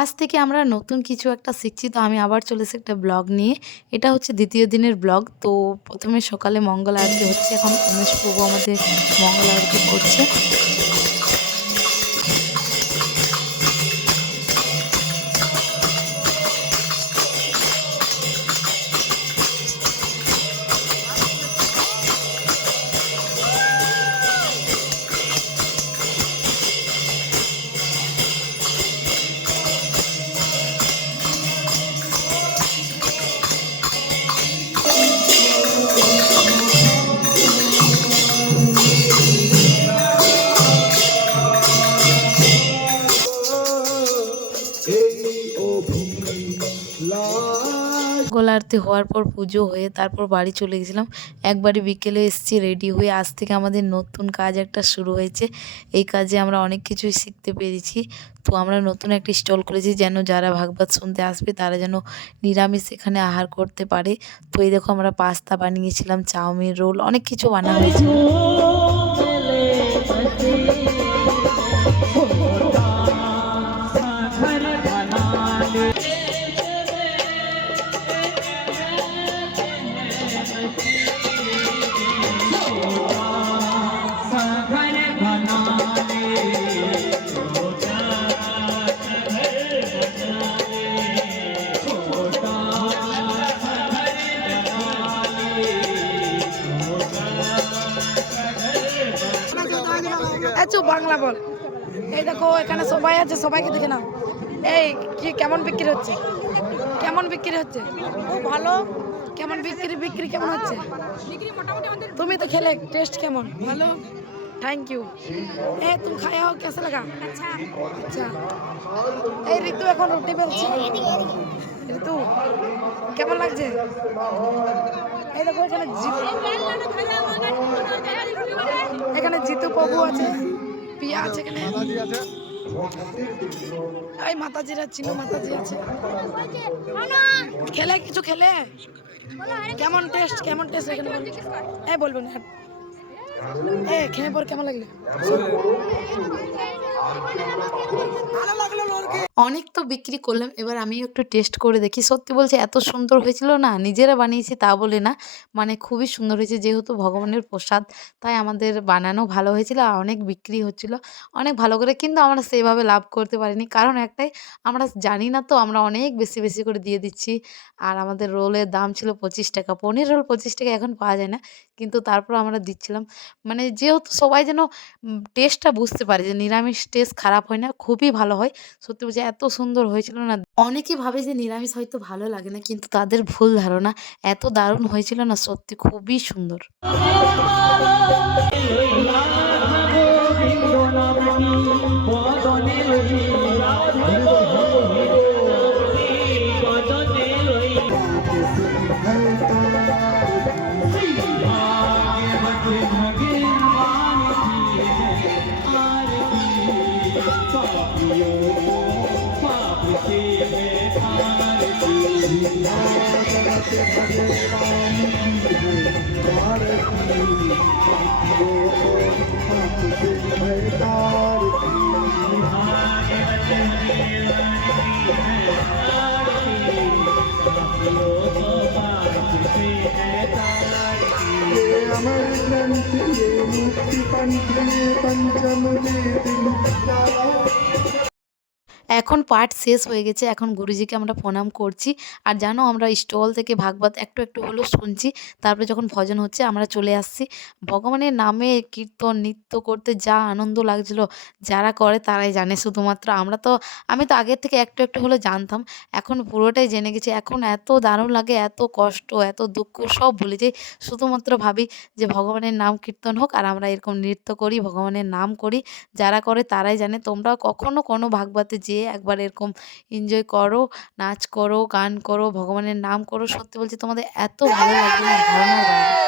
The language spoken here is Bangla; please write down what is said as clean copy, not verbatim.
আজ থেকে আমরা নতুন কিছু একটা শিখছি। তো আমি আবার চলে এসেছি একটা ব্লগ নিয়ে। এটা হচ্ছে ২য় দিনের ব্লগ। তো ১ম এ সকালে মঙ্গল আরতি হচ্ছে। এখন উমেশ প্রভু আমাদের মঙ্গল আরতি করছে। মঙ্গল আরতি হওয়ার পর পুজো হয়ে তারপর বাড়ি চলে গেছিলাম। একবারে বিকেলে এসেছি রেডি হয়ে। আজ থেকে আমাদের নতুন কাজ একটা শুরু হয়েছে। এই কাজে আমরা অনেক কিছুই শিখতে পেরেছি। তো আমরা নতুন একটা স্টল করেছি যেন যারা ভাগবত শুনতে আসবে তারা যেন নিরামিষ এখানে আহার করতে পারে। তো এই দেখো আমরা পাস্তা বানিয়েছিলাম, চাউমিন, রোল অনেক কিছু বানা হয়েছিল। বাংলা বল। এই দেখো এখানে সবাই আছে, সবাইকে দেখে নাও। এই কি কেমন বিক্রি হচ্ছে? কেমন বিক্রি হচ্ছে? খুব ভালো। কেমন বিক্রি বিক্রি কেমন হচ্ছে? তুমি তো খেলে, টেস্ট কেমন? ভালো। Thank you. ए तुम खाया हो, कैसा लगा? अच्छा अच्छा। এই ঋতু এখন রুটি বেলছে। ঋতু কেমন লাগছে? এই দেখো এখানে জিতু প্রভু আছে, পিয়া আছে, এখানে এই মাতাজিরা, চিনু মাতাজি আছে। খেলে কিছু খেলে কেমন টেস্ট, কেমন টেস্ট এখানে বলবো না। খেয়ে পর কেমন লাগলো? অনেক তো বিক্রি করলাম, এবার আমিও একটু টেস্ট করে দেখি। সত্যি বলছি এত সুন্দর হয়েছিল না, নিজেরা বানিয়েছি তা বলে না, মানে খুবই সুন্দর হয়েছে। যেহেতু ভগবানের প্রসাদ তাই আমাদের বানানো ভালো হয়েছিল আর অনেক বিক্রি হচ্ছিল অনেক ভালো করে। কিন্তু আমরা সেভাবে লাভ করতে পারিনি, কারণ একটাই, আমরা জানি না তো, আমরা অনেক বেশি বেশি করে দিয়ে দিচ্ছি। আর আমাদের রোলের দাম ছিল 25 টাকা, পনির রোল 25 টাকা, এখন পাওয়া যায় না, কিন্তু তারপর আমরা দিচ্ছিলাম। মানে যেহেতু সবাই যেন টেস্টটা বুঝতে পারে যে নিরামিষ টেস্ট খারাপ হয় না, খুবই ভালো হয়। সত্যি বলছি এত সুন্দর হয়েছিল না। অনেকেই ভাবে যে নিরামিষ হয়তো ভালো লাগে না, কিন্তু তাদের ভুল ধারণা। এত দারুণ হয়েছিল না, সত্যি খুবই সুন্দর। अमर ग्रंथ ये मुक्ति पंथ ये पंचमुखी दिन এখন পাঠ শেষ হয়ে গেছে, এখন গুরুজিকে আমরা প্রণাম করছি। আর জানো, আমরা স্টল থেকে ভাগবত একটু একটু হলেও শুনছি। তারপরে যখন ভজন হচ্ছে আমরা চলে আসছি। ভগবানের নামে কীর্তন নৃত্য করতে যা আনন্দ লাগছিল, যারা করে তারাই জানে শুধুমাত্র। আমি তো আগের থেকে একটু একটু হলেও জানতাম, এখন পুরোটাই জেনে গেছি। এখন এত দারুণ লাগে, এত কষ্ট, এত দুঃখ সব ভুলে যাই। শুধুমাত্র ভাবি যে ভগবানের নাম কীর্তন হোক আর আমরা এরকম নৃত্য করি, ভগবানের নাম করি। যারা করে তারাই জানে। তোমরাও কখনো কোনো ভাগবতে যেয়ে একবার এরকম এনজয় করো, নাচ করো, গান করো, ভগবানের নাম করো। সত্যি বলছি তোমাদের এত ভালো লাগবে না, ধারণার বাইরে।